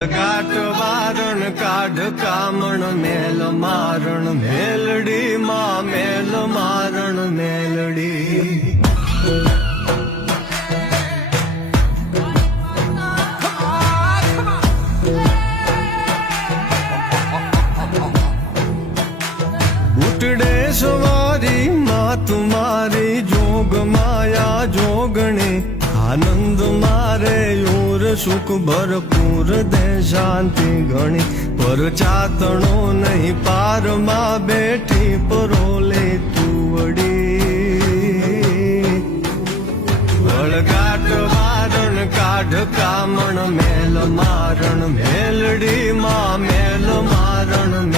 કાટ વારણ કાઢ કામણ મેલ મારણ મેલડી માં મેલ મારણ મેલડી ઉટડે સવારી માં તુમારી જોગ માયા જોગણી આનંદ મારે યોર સુખ ભરપૂર દે શાંતિ ઘણી પર ચાતણો નહીં પારમાં બેઠી પરોલે તુવડી વળગાટ વારણ કાઢ કામણ મેલ મારણ મેલડી માં મેલ મારણ